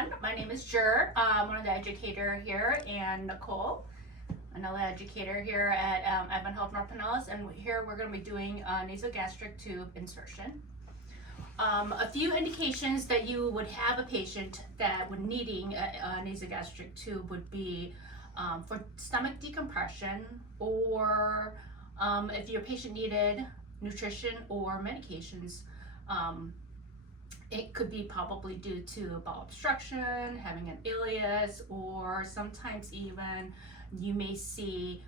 everyone. My name is Jer. I'm one of the educator here, and Nicole, another educator here at Advent Health North Pinellas, and here we're going to be doing nasogastric tube insertion. A few indications that you would have a patient that would needing a nasogastric tube would be for stomach decompression, or if your patient needed nutrition or medications. It could be probably due to bowel obstruction, having an ileus, or sometimes even you may see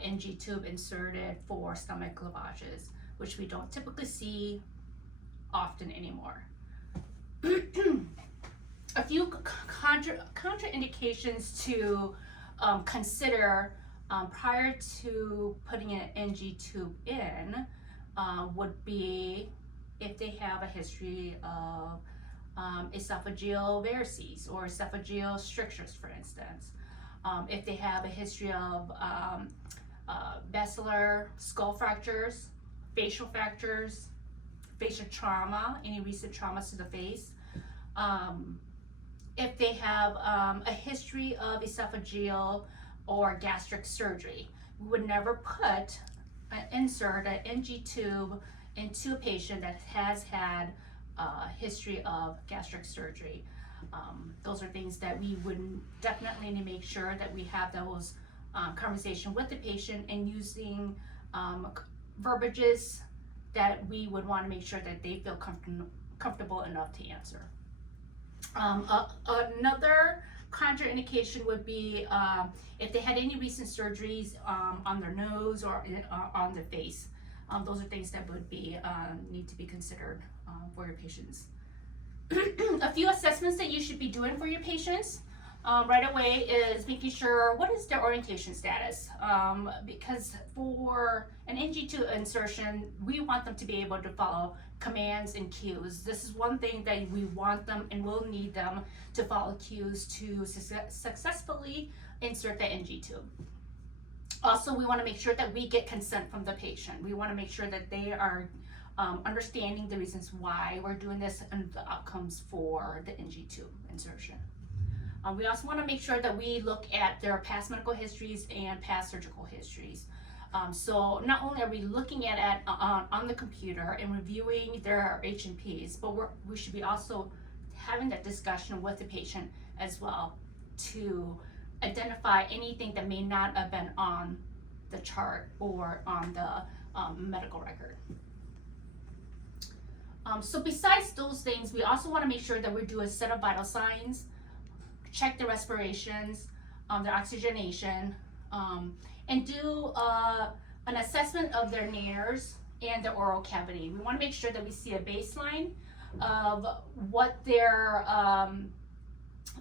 NG tube inserted for stomach lavages, which we don't typically see often anymore. A few contraindications to consider prior to putting an NG tube in would be if they have a history of esophageal varices or esophageal strictures, for instance. If they have a history of basilar skull fractures, facial fractures, facial trauma, any recent traumas to the face. If they have a history of esophageal or gastric surgery. We would never put insert an NG tube into a patient that has had a history of gastric surgery. Those are things that we would definitely need to make sure that we have those conversation with the patient and using verbiages that we would want to make sure that they feel comfortable enough to answer. Another contraindication would be if they had any recent surgeries on their nose or on their face. Those are things that would be need to be considered for your patients. A few assessments that you should be doing for your patients right away is making sure what is their orientation status, because for an NG tube insertion, we want them to be able to follow commands and cues. This is one thing that we want them and will need them to follow cues to successfully insert the NG tube. Also, we want to make sure that we get consent from the patient. We want to make sure that they are understanding the reasons why we're doing this and the outcomes for the NG tube insertion. We also want to make sure that we look at their past medical histories and past surgical histories. So not only are we looking at it on the computer and reviewing their H&Ps, but we should be also having that discussion with the patient as well to identify anything that may not have been on the chart or on the medical record. So besides those things, we also want to make sure that we do a set of vital signs, check the respirations, their oxygenation, and do an assessment of their nares and the oral cavity. We want to make sure that we see a baseline of what their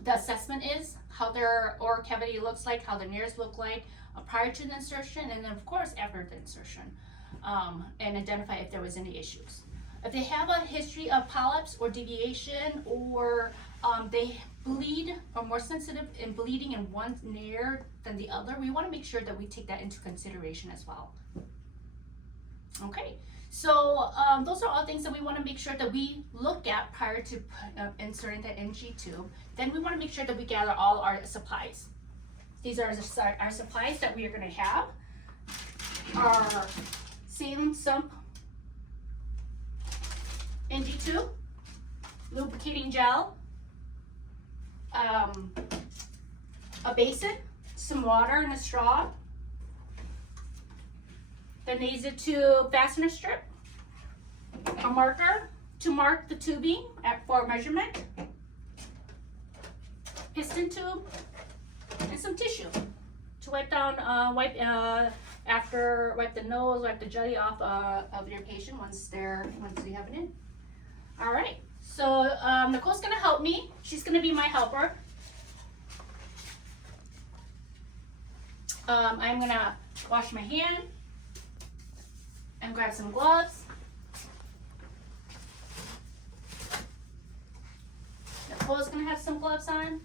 the assessment is, how their oral cavity looks like, how the nares look like prior to the insertion, and then of course after the insertion, and identify if there was any issues. If they have a history of polyps or deviation, or they bleed or more sensitive in bleeding in one nare than the other, we want to make sure that we take that into consideration as well. Okay, so those are all things that we want to make sure that we look at prior to inserting the NG tube. Then we want to make sure that we gather all our supplies. These are our supplies that we are going to have. Our saline sump NG tube, lubricating gel, a basin, some water and a straw, the nasal tube fastener strip, a marker to mark the tubing for measurement, piston tube, and some tissue to wipe down, wipe the nose, wipe the jelly off of your patient once you have it in. All right, so Nicole's gonna help me. She's gonna be my helper. I'm gonna wash my hand and grab some gloves. Nicole's gonna have some gloves on.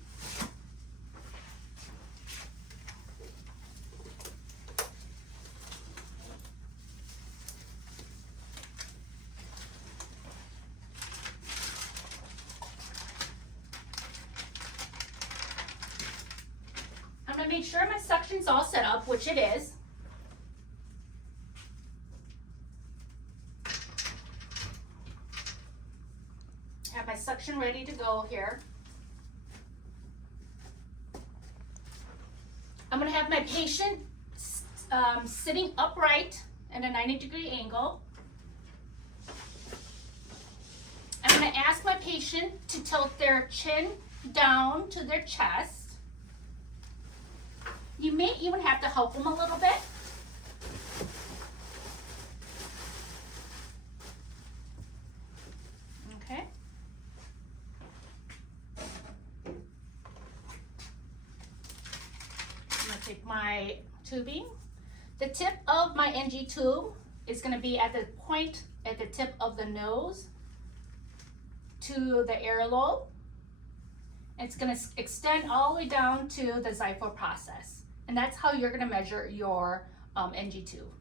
make sure my suction's all set up, which it is. Have my suction ready to go here. I'm going to have my patient sitting upright at a 90-degree angle. I'm going to ask my patient to tilt their chin down to their chest. You may even have to help them a little bit. Okay. I'm going to take my tubing. The tip of my NG tube is going to be at the point at the tip of the nose to the airlobe. It's going to extend all the way down to the xiphoid process. And that's how you're going to measure your NG tube.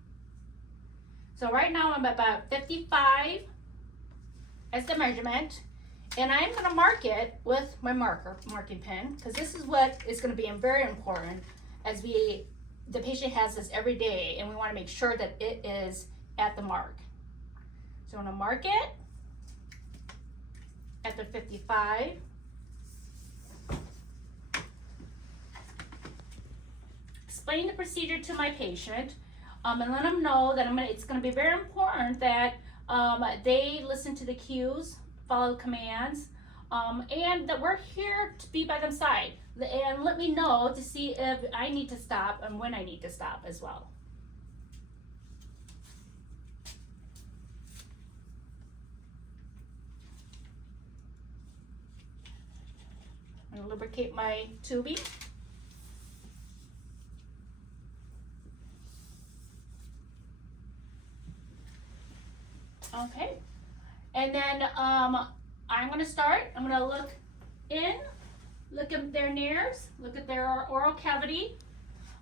So right now I'm about 55 as the measurement. And I'm going to mark it with my marking pen, because this is what is going to be very important as the patient has this every day, and we want to make sure that it is at the mark. So I'm going to mark it at the 55. Explain the procedure to my patient, and let them know that it's going to be very important that they listen to the cues, follow commands, and that we're here to be by their side. And let me know to see if I need to stop and when I need to stop as well. I'm going to lubricate my tubing. Okay, and then I'm going to start. I'm going to look in, look at their nares, look at their oral cavity,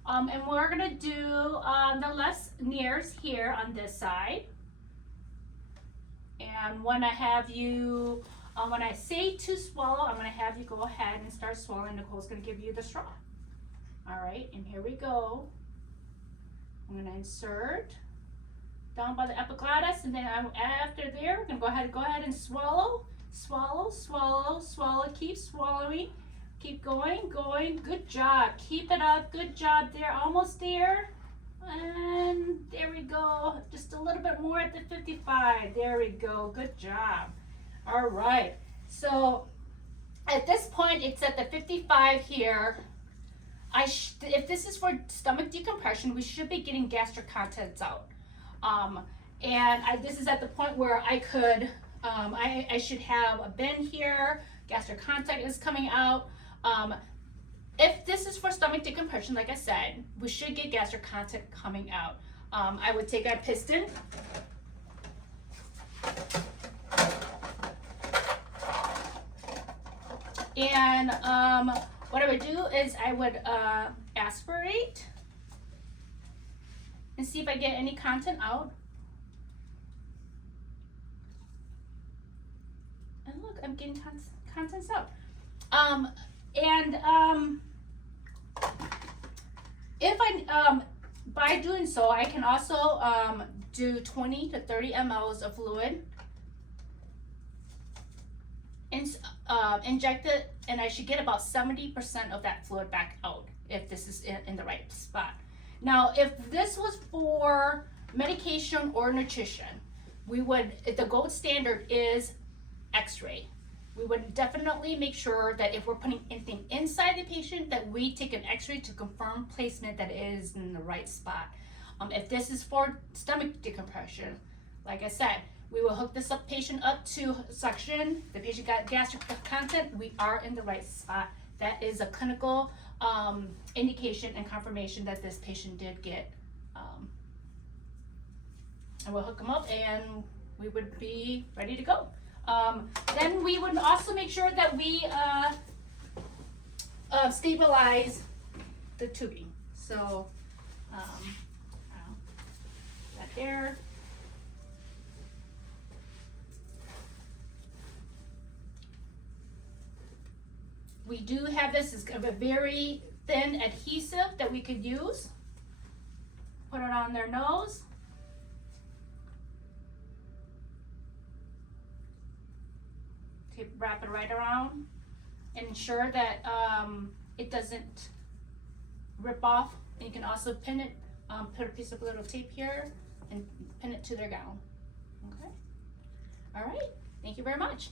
and we're going to do the left nares here on this side. And when I have you, when I say to swallow, I'm going to have you go ahead and start swallowing. Nicole's going to give you the straw. All right, and here we go. I'm going to insert down by the epiglottis, and then after there, we're going to go ahead and swallow, swallow, swallow, swallow. Keep swallowing, keep going, going. Good job. Keep it up. Good job there. Almost there. And there we go. Just a little bit more at the 55. There we go. Good job. All right. So at this point, it's at the 55 here. If this is for stomach decompression, we should be getting gastric contents out. This is at the point where I could, I should have a bin here, gastric content is coming out. If this is for stomach decompression, like I said, we should get gastric content coming out. I would take a piston. And what I would do is I would aspirate and see if I get any content out. And look, I'm getting contents out. If I, by doing so, I can also do 20 to 30 mLs of fluid and inject it, and I should get about 70% of that fluid back out if this is in the right spot. Now, if this was for medication or nutrition, the gold standard is x-ray. We would definitely make sure that if we're putting anything inside the patient, that we take an x-ray to confirm placement that it is in the right spot. If this is for stomach decompression, like I said, we will hook this patient up to suction. The patient got gastric content. We are in the right spot. That is a clinical indication and confirmation that this patient did get. And we'll hook them up and we would be ready to go. Then we would also make sure that we stabilize the tubing. So that there. We do have this is a very thin adhesive that we could use. Put it on their nose. Wrap it right around and ensure that it doesn't rip off. And you can also pin it, put a piece of little tape here and pin it to their gown. Okay. All right. Thank you very much.